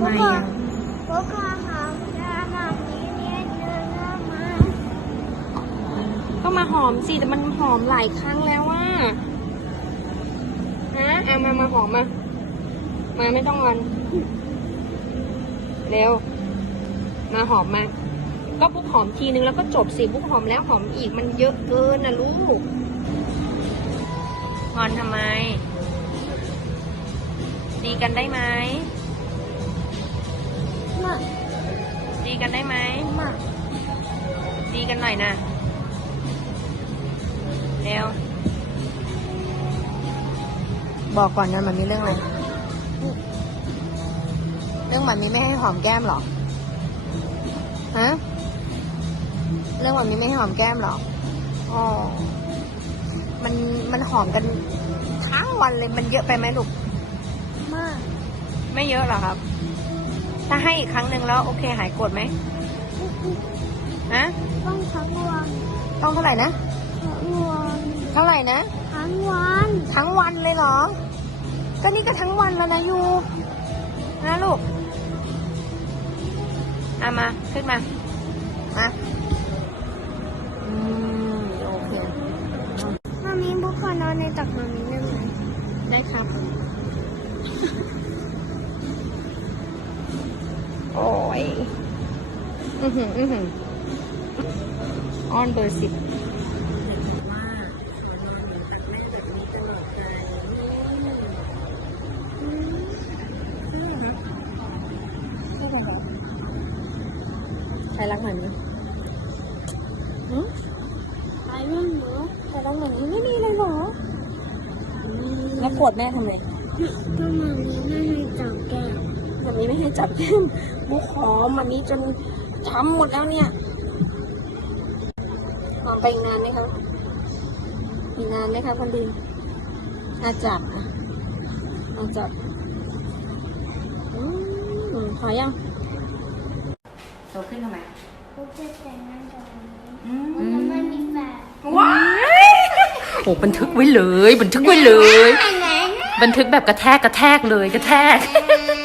ไมอะพวกเราหอมจะแบบนี้เนี่ยเดินเข้ามาก็มาหอมสิแต่มันหอมหลายครั้งแล้วว่าฮะเอามามาหอมมามาไม่ต้องงอนเร็วมาหอมมาก็ปุ๊กหอมทีนึงแล้วก็จบสิปุ๊กหอมแล้วหอมอีกมันเยอะเกินนะลูกงอนทำไม ดีกันได้ไหม มาดีกันได้ไหมมาดีกันหน่อยนะเร็วบอกก่อนนะมันมีเรื่องอะไร เรื่องมันมีไม่ให้หอมแก้มเหรอ ฮะ เรื่องมันมีไม่ให้หอมแก้มเหรอ อ๋อ มันมันหอมกันทั้งวันเลยมันเยอะไปไหมลูก มาไม่เยอะหรอครับ ถ้าให้อีกครั้งหนึ่งแล้วโอเคหายโกรธไหมฮะต้องทั้งวันต้องเท่าไหร่นะทั้งวันเท่าไหร่นะทั้งวันทั้งวันเลยเหรอก็นี่ก็ทั้งวันแล้วนะยูนะลูกอามาขึ้นมามาอืมโอเคมามีบุกขอนอนในตักมามีได้ไหมได้ครับ โอ้ยอือหืออือหือออนเบอร์สิบใครรักหน่อยนี้หืมไปเรื่องหนูใครรักหน่อยนี้ไม่มีเลยเหรอ แล้วโกรธแม่ทำไมก็มามี แบบนี้ไม่ให้จับแก้มบุกหอมมันนี้จนช้ำหมดแล้วเนี่ยหอมไปอีกนานไหมคะอีกนานไหมคะคนดีอาจับอะอาจับอืมพอยังโตขึ้นทำไมบุกจะแต่งงานกับมามีอืบุกจะไม่มีแฟนว้ายโอ้บันทึกไว้เลย บันทึกไว้เลยไหนไหนบันทึกแบบกระแทกกระแทกเลยกระแทกไหน